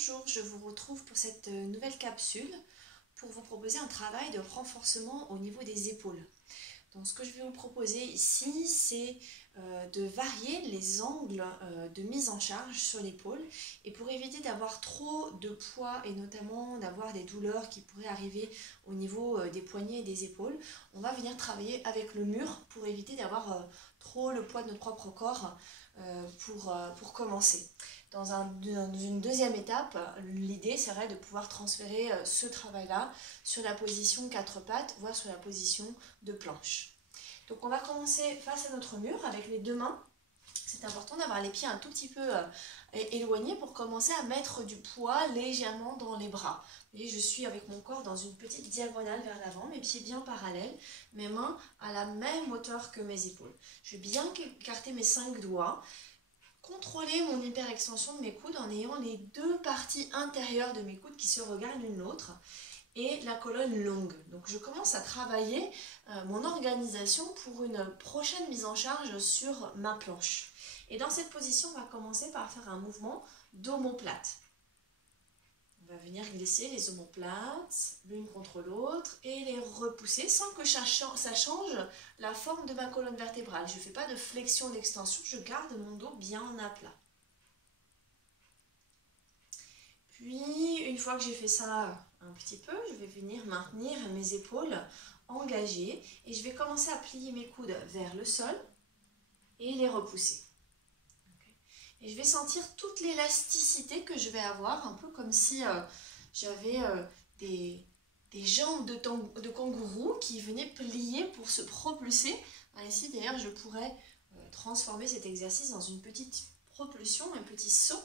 Bonjour, je vous retrouve pour cette nouvelle capsule pour vous proposer un travail de renforcement au niveau des épaules. Donc ce que je vais vous proposer ici, c'est de varier les angles de mise en charge sur l'épaule, et pour éviter d'avoir trop de poids et notamment d'avoir des douleurs qui pourraient arriver au niveau des poignets et des épaules, on va venir travailler avec le mur pour éviter d'avoir trop le poids de notre propre corps pour commencer. Dans une deuxième étape, l'idée serait de pouvoir transférer ce travail-là sur la position 4 pattes, voire sur la position de planche. Donc on va commencer face à notre mur avec les deux mains. C'est important d'avoir les pieds un tout petit peu éloignés pour commencer à mettre du poids légèrement dans les bras. Et je suis avec mon corps dans une petite diagonale vers l'avant, mes pieds bien parallèles, mes mains à la même hauteur que mes épaules. Je vais bien écarter mes 5 doigts. Contrôler mon hyperextension de mes coudes en ayant les deux parties intérieures de mes coudes qui se regardent l'une l'autre et la colonne longue. Donc je commence à travailler mon organisation pour une prochaine mise en charge sur ma planche. Et dans cette position, on va commencer par faire un mouvement d'omoplate. On va venir glisser les omoplates l'une contre l'autre et les repousser sans que ça change la forme de ma colonne vertébrale. Je ne fais pas de flexion d'extension, je garde mon dos bien à plat. Puis, une fois que j'ai fait ça un petit peu, je vais venir maintenir mes épaules engagées et je vais commencer à plier mes coudes vers le sol et les repousser. Et je vais sentir toute l'élasticité que je vais avoir, un peu comme si j'avais des jambes de kangourou qui venaient plier pour se propulser. Ici d'ailleurs je pourrais transformer cet exercice dans une petite propulsion, un petit saut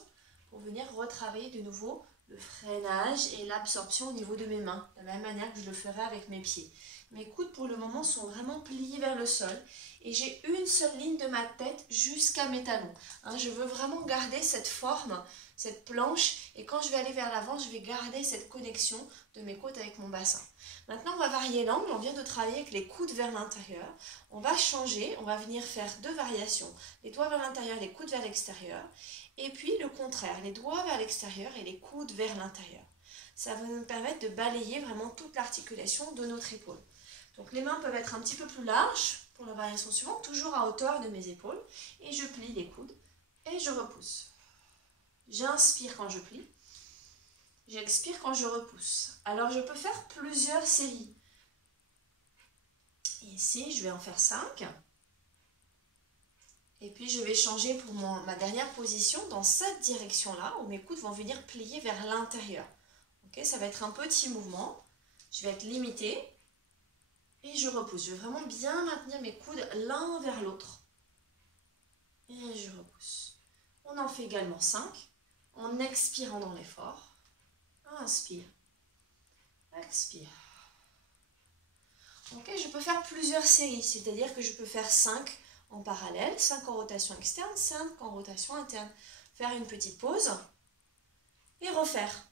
pour venir retravailler de nouveau le freinage et l'absorption au niveau de mes mains, de la même manière que je le ferai avec mes pieds. Mes coudes pour le moment sont vraiment pliés vers le sol et j'ai une seule ligne de ma tête jusqu'à mes talons. Je veux vraiment garder cette forme, cette planche, et quand je vais aller vers l'avant, je vais garder cette connexion de mes côtes avec mon bassin. Maintenant, on va varier l'angle. On vient de travailler avec les coudes vers l'intérieur. On va changer, on va venir faire deux variations. Les doigts vers l'intérieur, les coudes vers l'extérieur. Et puis le contraire, les doigts vers l'extérieur et les coudes vers l'intérieur. Ça va nous permettre de balayer vraiment toute l'articulation de notre épaule. Donc les mains peuvent être un petit peu plus larges pour la variation suivante, toujours à hauteur de mes épaules. Et je plie les coudes et je repousse. J'inspire quand je plie. J'expire quand je repousse. Alors je peux faire plusieurs séries. Ici, je vais en faire 5. Et puis je vais changer pour ma dernière position dans cette direction-là, où mes coudes vont venir plier vers l'intérieur. Okay, ça va être un petit mouvement. Je vais être limitée. Et je repousse. Je vais vraiment bien maintenir mes coudes l'un vers l'autre. Et je repousse. On en fait également 5. En expirant dans l'effort. Inspire. Expire. Ok, je peux faire plusieurs séries. C'est-à-dire que je peux faire 5 en parallèle, 5 en rotation externe, 5 en rotation interne. Faire une petite pause et refaire.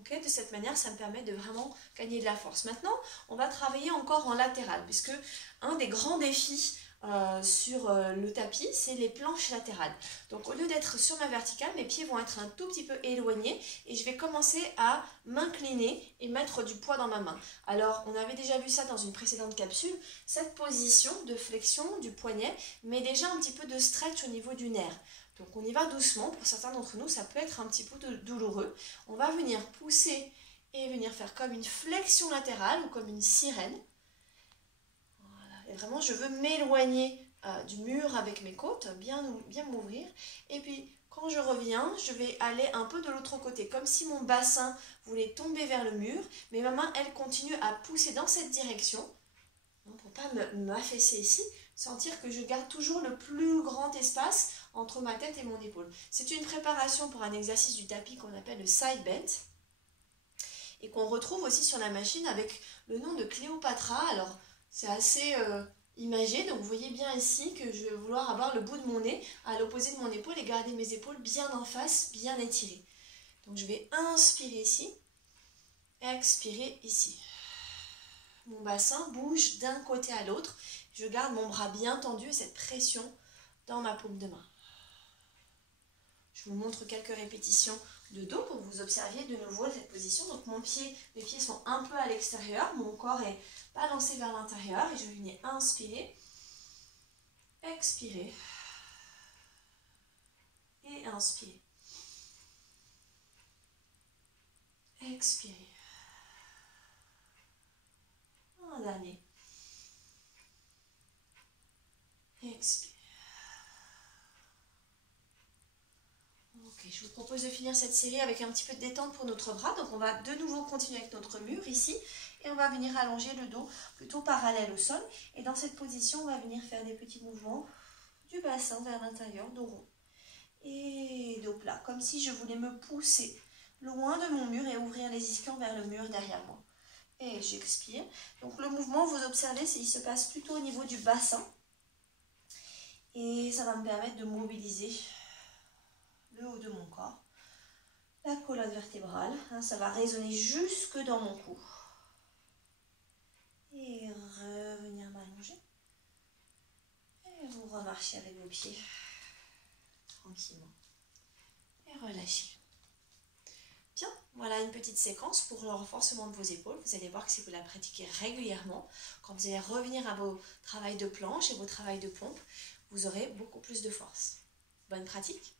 Okay, de cette manière, ça me permet de vraiment gagner de la force. Maintenant, on va travailler encore en latéral, puisque un des grands défis sur le tapis, c'est les planches latérales. Donc, au lieu d'être sur ma verticale, mes pieds vont être un tout petit peu éloignés et je vais commencer à m'incliner et mettre du poids dans ma main. Alors, on avait déjà vu ça dans une précédente capsule. Cette position de flexion du poignet met déjà un petit peu de stretch au niveau du nerf. Donc, on y va doucement. Pour certains d'entre nous, ça peut être un petit peu douloureux. On va venir pousser et venir faire comme une flexion latérale ou comme une sirène. Et vraiment, je veux m'éloigner du mur avec mes côtes, bien m'ouvrir. Et puis, quand je reviens, je vais aller un peu de l'autre côté, comme si mon bassin voulait tomber vers le mur. Mais ma main, elle continue à pousser dans cette direction. Donc, pour ne pas m'affaisser ici, sentir que je garde toujours le plus grand espace entre ma tête et mon épaule. C'est une préparation pour un exercice du tapis qu'on appelle le side bend. Et qu'on retrouve aussi sur la machine avec le nom de Cléopatra. Alors, c'est assez imagé, donc vous voyez bien ici que je vais vouloir avoir le bout de mon nez à l'opposé de mon épaule et garder mes épaules bien en face, bien étirées. Donc je vais inspirer ici, expirer ici. Mon bassin bouge d'un côté à l'autre, je garde mon bras bien tendu et cette pression dans ma paume de main. Je vous montre quelques répétitions de dos pour que vous observiez de nouveau cette position. Donc mes pieds sont un peu à l'extérieur, mon corps est balancé vers l'intérieur et je vais venir inspirer, expirer et inspirer. Expirer. Un dernier. Expire. Ok, je vous propose de finir cette série avec un petit peu de détente pour notre bras. Donc on va de nouveau continuer avec notre mur ici. Et on va venir allonger le dos plutôt parallèle au sol. Et dans cette position, on va venir faire des petits mouvements du bassin vers l'intérieur, dos rond. Et dos plat, comme si je voulais me pousser loin de mon mur et ouvrir les ischions vers le mur derrière moi. Et j'expire. Donc le mouvement, vous observez, il se passe plutôt au niveau du bassin. Et ça va me permettre de mobiliser le haut de mon corps, la colonne vertébrale. Ça va résonner jusque dans mon cou. Et revenir m'allonger. Et vous remarchez avec vos pieds. Tranquillement. Et relâchez. Bien, voilà une petite séquence pour le renforcement de vos épaules. Vous allez voir que si vous la pratiquez régulièrement, quand vous allez revenir à vos travails de planche et vos travails de pompe, vous aurez beaucoup plus de force. Bonne pratique!